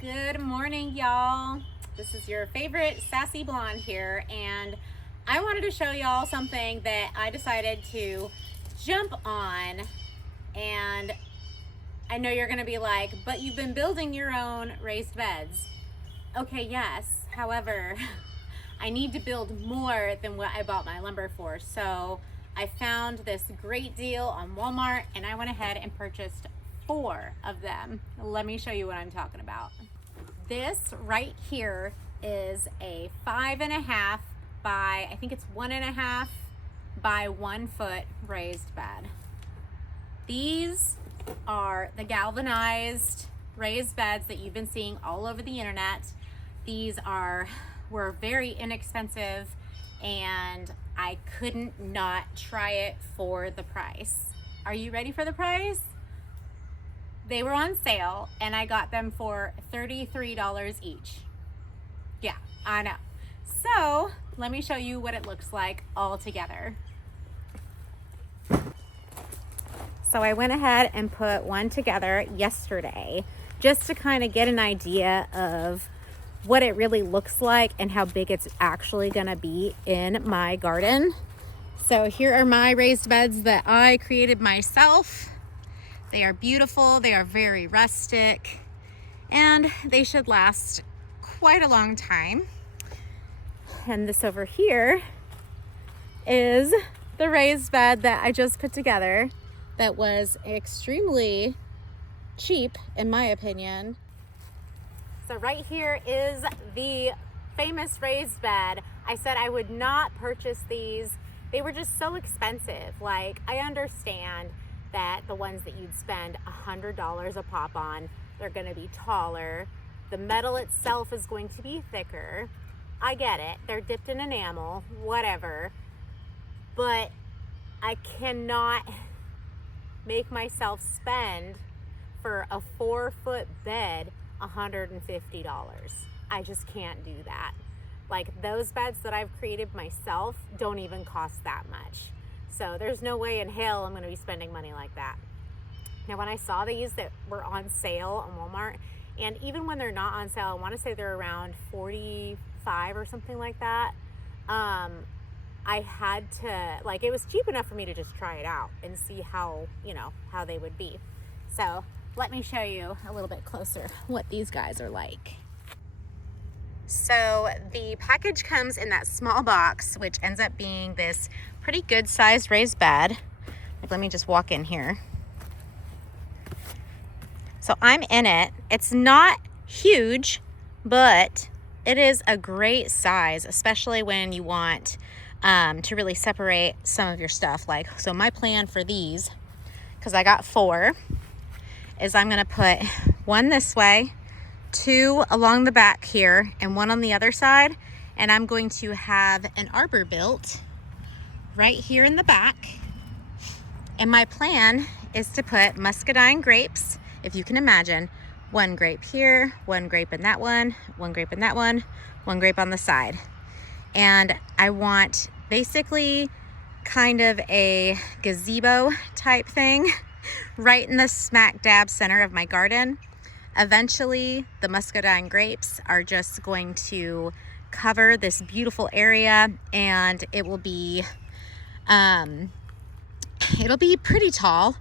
Good morning, y'all. This is your favorite sassy blonde here, and I wanted to show y'all something that I decided to jump on. And I know you're gonna be like, but you've been building your own raised beds. Okay, yes. However, I need to build more than what I bought my lumber for. So I found this great deal on Walmart and I went ahead and purchased 4 of them. Let me show you what I'm talking about. This right here is a 5.5 by, I think it's 1.5 by 1 foot raised bed. These are the galvanized raised beds that you've been seeing all over the internet. These were very inexpensive and I couldn't not try it for the price. Are you ready for the price? They were on sale and I got them for $33 each. Yeah, I know. So let me show you what it looks like all together. So I went ahead and put one together yesterday just to kind of get an idea of what it really looks like and how big it's actually gonna be in my garden. So here are my raised beds that I created myself. They are beautiful, they are very rustic, and they should last quite a long time. And this over here is the raised bed that I just put together that was extremely cheap in my opinion. So right here is the famous raised bed. I said I would not purchase these. They were just so expensive. Like, I understand that the ones that you'd spend $100 a pop on, they're gonna be taller. The metal itself is going to be thicker. I get it, they're dipped in enamel, whatever. But I cannot make myself spend for a 4-foot bed $150. I just can't do that. Like, those beds that I've created myself don't even cost that much. So there's no way in hell I'm gonna be spending money like that. Now, when I saw these that were on sale on Walmart, and even when they're not on sale, I wanna say they're around $45 or something like that. I had to, like, it was cheap enough for me to just try it out and see how they would be. So let me show you a little bit closer what these guys are like. So the package comes in that small box, which ends up being this pretty good sized raised bed. Like, let me just walk in here. So I'm in it. It's not huge, but it is a great size, especially when you want to really separate some of your stuff. Like, so my plan for these, because I got 4, is I'm gonna put one this way, 2 along the back here, and 1 on the other side. And I'm going to have an arbor built right here in the back. And my plan is to put muscadine grapes, if you can imagine, 1 grape here, 1 grape in that one, 1 grape in that one, 1 grape on the side. And I want basically kind of a gazebo type thing right in the smack dab center of my garden. Eventually, the muscadine grapes are just going to cover this beautiful area, and it will be pretty tall,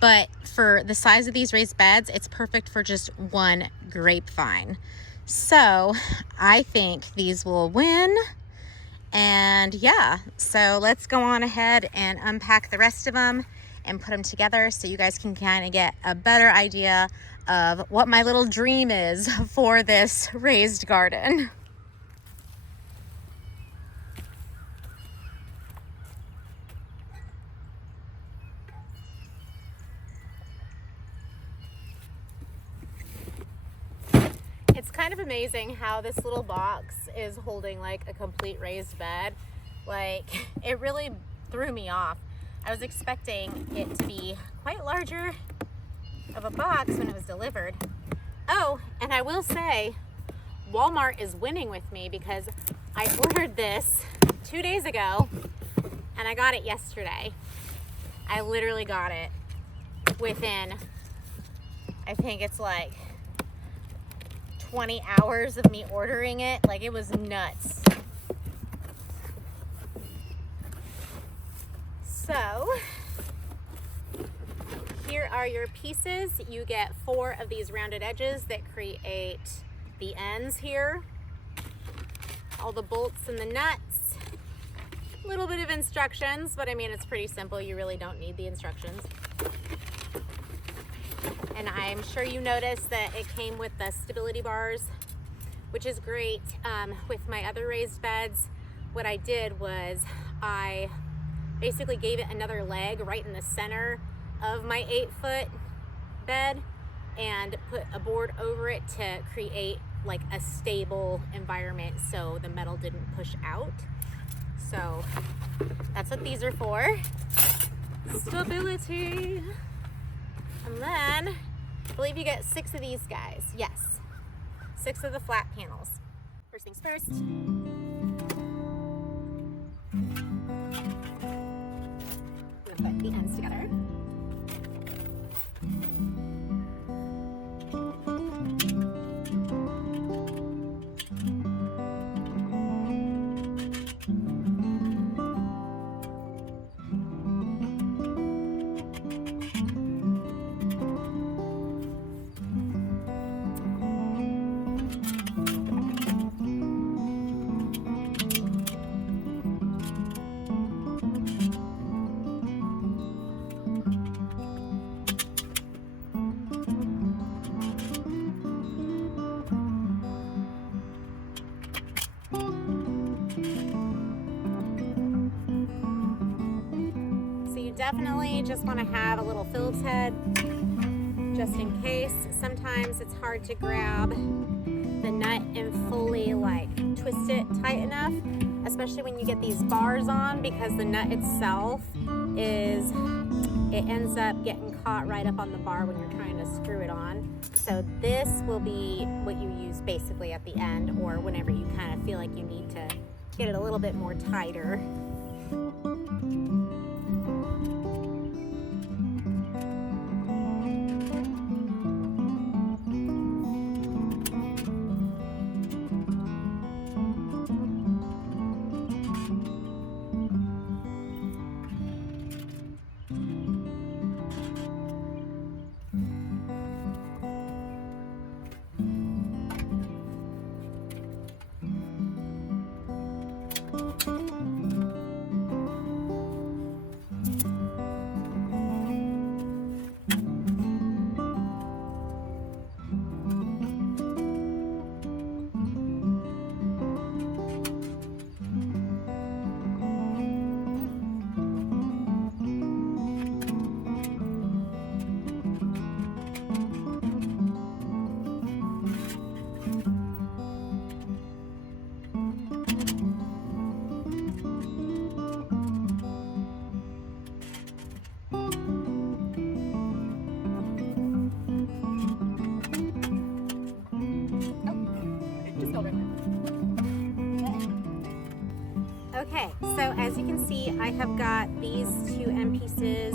but for the size of these raised beds, it's perfect for just 1 grapevine. So I think these will win. And yeah, so let's go on ahead and unpack the rest of them and put them together so you guys can kind of get a better idea of what my little dream is for this raised garden. It's kind of amazing how this little box is holding like a complete raised bed. Like, it really threw me off. I was expecting it to be quite larger of a box when it was delivered. Oh, and I will say, Walmart is winning with me because I ordered this 2 days ago and I got it yesterday. I literally got it within, I think it's like 20 hours of me ordering it. Like, it was nuts. So here are your pieces. You get 4 of these rounded edges that create the ends here. All the bolts and the nuts. A little bit of instructions, but I mean, it's pretty simple. You really don't need the instructions. And I'm sure you noticed that it came with the stability bars, which is great. With my other raised beds, what I did was I basically gave it another leg right in the center of my 8-foot bed and put a board over it to create like a stable environment so the metal didn't push out. So that's what these are for. Stability. And then I believe you get 6 of these guys. Yes, 6 of the flat panels. First things first. I'm gonna put the ends together. Definitely just want to have a little Phillips head just in case. Sometimes it's hard to grab the nut and fully like twist it tight enough, especially when you get these bars on, because the nut itself it ends up getting caught right up on the bar when you're trying to screw it on. So this will be what you use basically at the end, or whenever you kind of feel like you need to get it a little bit more tighter. Okay, so as you can see, I have got these 2 end pieces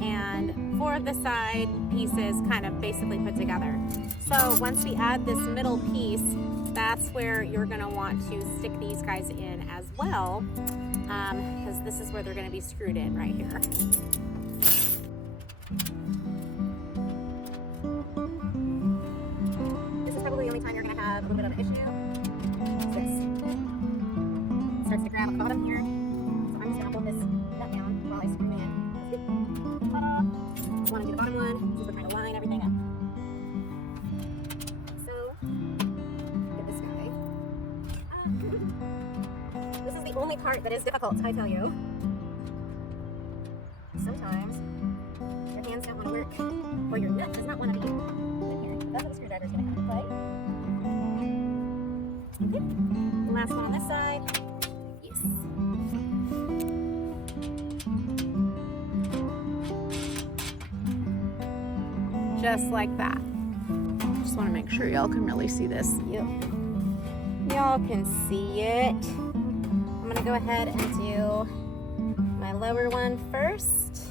and 4 of the side pieces kind of basically put together. So once we add this middle piece, that's where you're going to want to stick these guys in as well, because this is where they're going to be screwed in right here. This is probably the only time you're going to have a little bit of an issue. It's this. Starts to grab at the bottom here. So I'm just going to hold this nut down while I screw in. Ta-da! Want to do the bottom one, just to kind of line everything up. So, get this guy. This is the only part that is difficult, I tell you. Sometimes your hands don't want to work, or your nut does not want to be in here. That's what the screwdriver is going to come into play. Okay. The last one on this side. Just like that. Just want to make sure y'all can really see this. Yep. Y'all can see it. I'm going to go ahead and do my lower one first.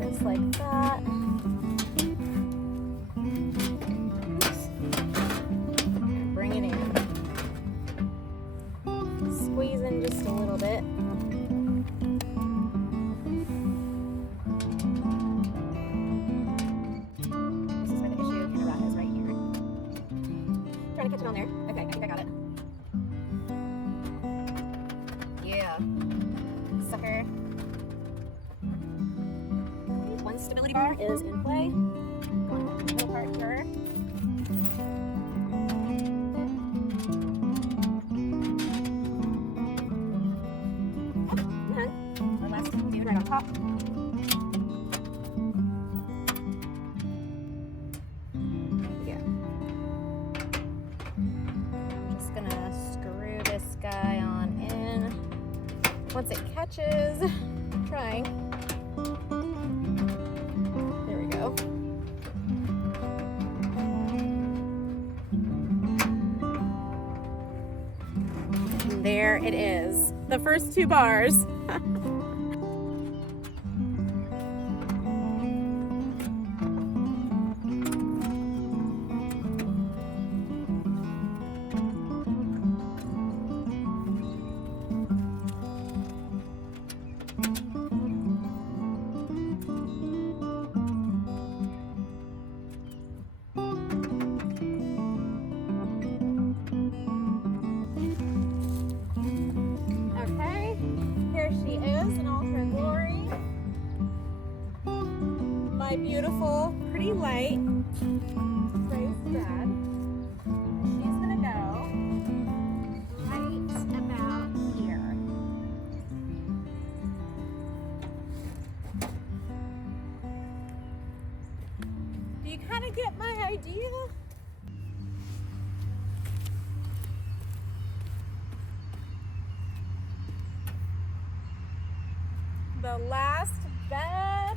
Just like that. Oops. And bring it in. Squeeze in just a little bit. This is where the issue kind of rat is, right here. Trying to catch it on there. Okay, I think I got it. Yeah. Sucker. One stability bar is in play. Going to the middle part here. Our last dude right on top. Yeah. I'm just gonna screw this guy on in. Once it catches, I'm trying. There we go. And there it is. The first 2 bars. She is in all her glory. My beautiful, pretty light raised bed. She's gonna go right about here. Do you kind of get my idea? The last bed.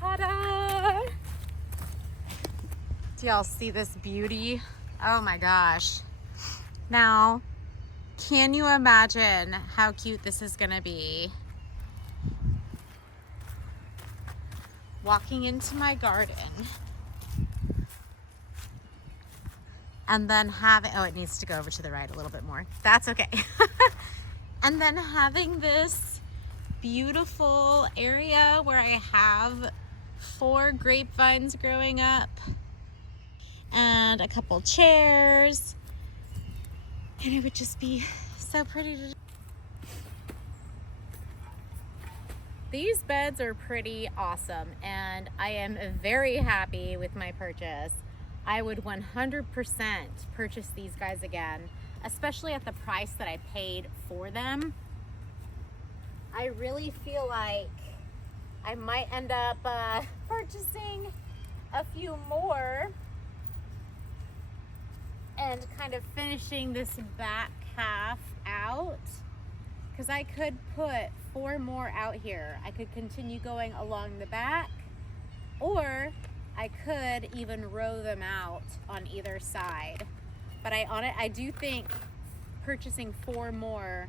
Ta-da! Do y'all see this beauty? Oh my gosh. Now, can you imagine how cute this is gonna be? Walking into my garden. And then having, oh, it needs to go over to the right a little bit more. That's okay. And then having this beautiful area where I have 4 grapevines growing up and a couple chairs. And it would just be so pretty to do. These beds are pretty awesome and I am very happy with my purchase. I would 100% purchase these guys again, especially at the price that I paid for them. I really feel like I might end up purchasing a few more and kind of finishing this back half out, because I could put 4 more out here. I could continue going along the back, or I could even row them out on either side. But I do think purchasing 4 more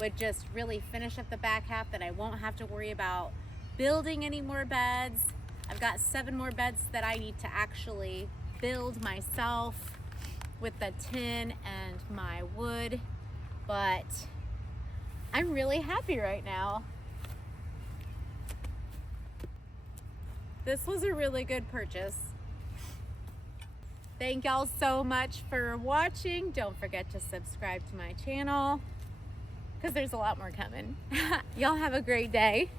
would just really finish up the back half, that I won't have to worry about building any more beds. I've got 7 more beds that I need to actually build myself with the tin and my wood. But I'm really happy right now. This was a really good purchase. Thank y'all so much for watching. Don't forget to subscribe to my channel, because there's a lot more coming. Y'all have a great day.